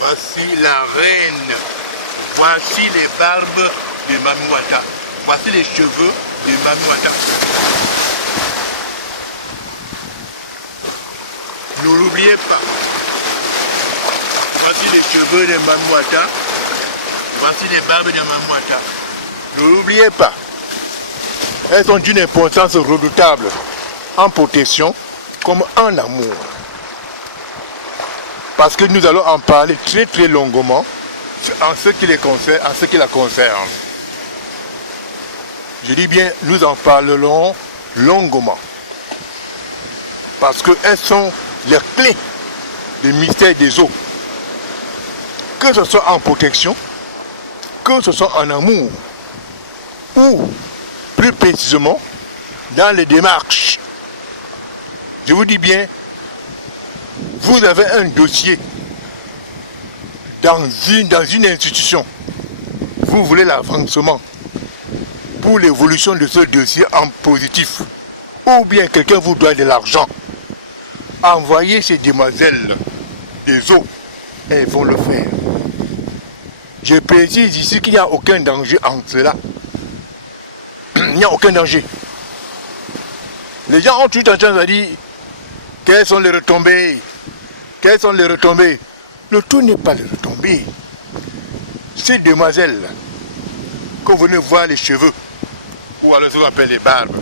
Voici la reine. Voici les barbes de Mami Wata. Voici les cheveux de Mami Wata. Ne l'oubliez pas. Voici les cheveux de Mami Wata. Voici les barbes de Mami Wata. Ne l'oubliez pas. Elles sont d'une importance redoutable en protection comme en amour. Parce que nous allons en parler très très longuement en ce qui les concerne, en ce qui la concerne. Je dis bien, nous en parlerons longuement. Parce qu'elles sont les clés du mystère des eaux. Que ce soit en protection, que ce soit en amour, ou plus précisément dans les démarches. Je vous dis bien, vous avez un dossier dans une institution. Vous voulez l'avancement pour l'évolution de ce dossier en positif. Ou bien quelqu'un vous doit de l'argent. Envoyez ces demoiselles des eaux. Elles vont le faire. Je précise ici qu'il n'y a aucun danger en cela. Il n'y a aucun danger. Les gens ont tout en train de dire quelles sont les retombées. Quelles sont les retombées? Le tout n'est pas les retombées. Ces demoiselles, quand vous venez voir les cheveux, ou alors ce qu'on appelle les barbes,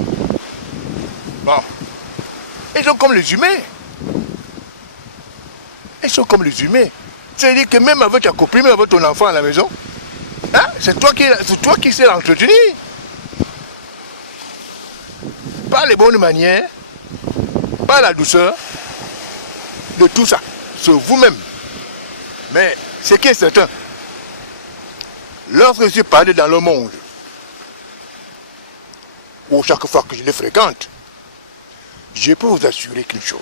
bon, elles sont comme les humains. Elles sont comme les humains. C'est-à-dire que même avec ta copine, même avec ton enfant à la maison, hein, c'est toi qui sais l'entretenir. Pas les bonnes manières, pas la douceur, de tout ça, c'est vous-même. Mais ce qui est certain, lorsque je suis parlé dans le monde, ou chaque fois que je les fréquente, je peux vous assurer qu'une chose.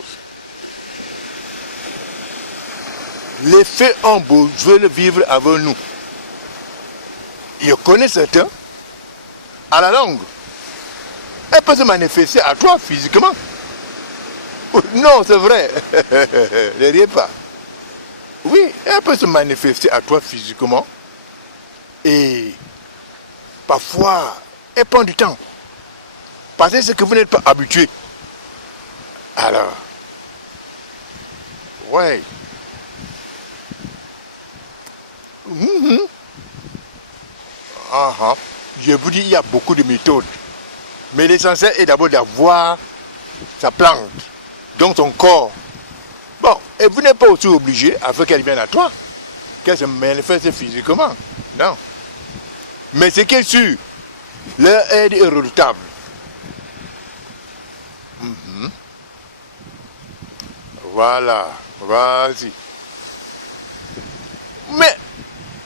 Les faits ont besoin de vivre avec nous. Je connais certains, à la langue, elle peut se manifester à toi physiquement. Non, c'est vrai. Ne riez pas. Oui, elle peut se manifester à toi physiquement. Et parfois, elle prend du temps. Parce que c'est que vous n'êtes pas habitué. Alors, ouais. Je vous dis, il y a beaucoup de méthodes. Mais l'essentiel est d'abord d'avoir sa plante, donc son corps. Bon, et vous n'êtes pas aussi obligé, afin qu'elle vienne à toi, qu'elle se manifeste physiquement. Non. Mais ce qui est sûr, leur aide est redoutable. Voilà, vas-y. Mais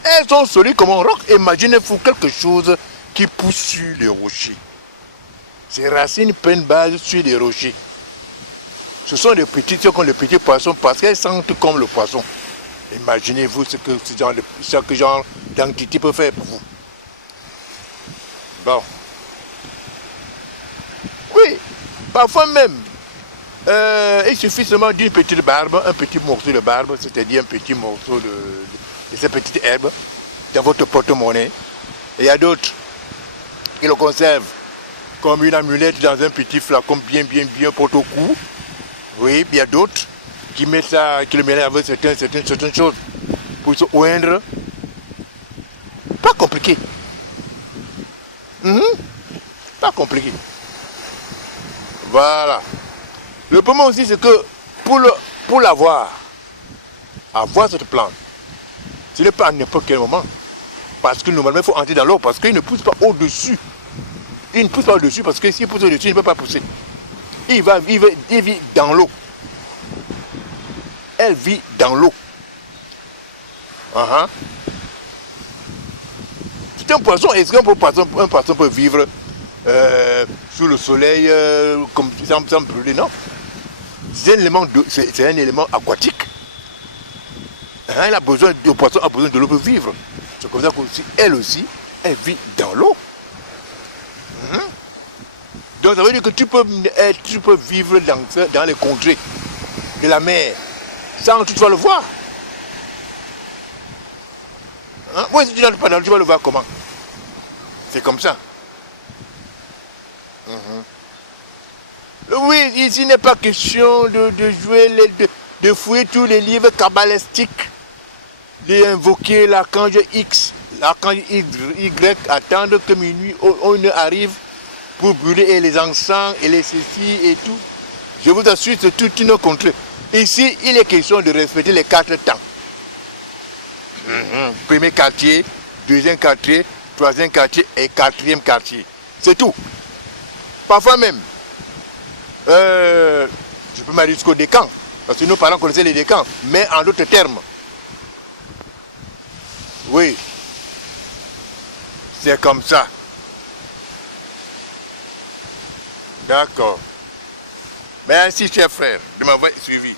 elles sont solides comme un roc. Imaginez-vous quelque chose qui pousse sur les rochers. Ces racines prennent base sur les rochers. Ce sont des petites, comme les petits poissons, parce qu'elles sentent comme le poisson. Imaginez-vous ce que ce genre d'entité peut faire pour vous. Bon. Oui, parfois même, il suffit seulement d'une petite barbe, un petit morceau de barbe, c'est-à-dire un petit morceau de ces petites herbes dans votre porte-monnaie. Et il y a d'autres qui le conservent comme une amulette dans un petit flacon bien porte au cou. Oui, il y a d'autres qui mettent ça, qui le mélangent avec certaines choses pour se oindre. Pas compliqué. Pas compliqué. Voilà. Le problème aussi, c'est que pour avoir cette plante, ce n'est pas à n'importe quel moment. Parce que normalement, il faut entrer dans l'eau, parce qu'il ne pousse pas au-dessus. Il ne pousse pas au-dessus, parce que s'il pousse au-dessus, il ne peut pas pousser. Il vit dans l'eau. Elle vit dans l'eau. C'est un poisson. Est-ce qu'un poisson peut vivre sous le soleil comme sans brûler? Non. C'est un élément aquatique. Le poisson a besoin de l'eau pour vivre. C'est comme ça qu'elle aussi, elle vit dans l'eau. Donc ça veut dire que tu peux vivre dans les contrées de la mer sans toutefois le voir. Hein? Moi, si tu n'entres pas dans, tu vas le voir comment? C'est comme ça. Oui, ici n'est pas question de jouer, de fouiller tous les livres cabalistiques, d'invoquer l'archange X, l'archange Y, attendre que minuit, on arrive pour brûler les encens et les ceci et tout. Je vous assure, c'est toute une contrée. Ici, il est question de respecter les 4 temps. Premier quartier, deuxième quartier, troisième quartier et quatrième quartier. C'est tout. Parfois même, je peux m'arrêter jusqu'au décan, parce que nos parents connaissaient les décans, mais en d'autres termes. Oui, c'est comme ça. D'accord. Merci, cher frère, de m'avoir suivi.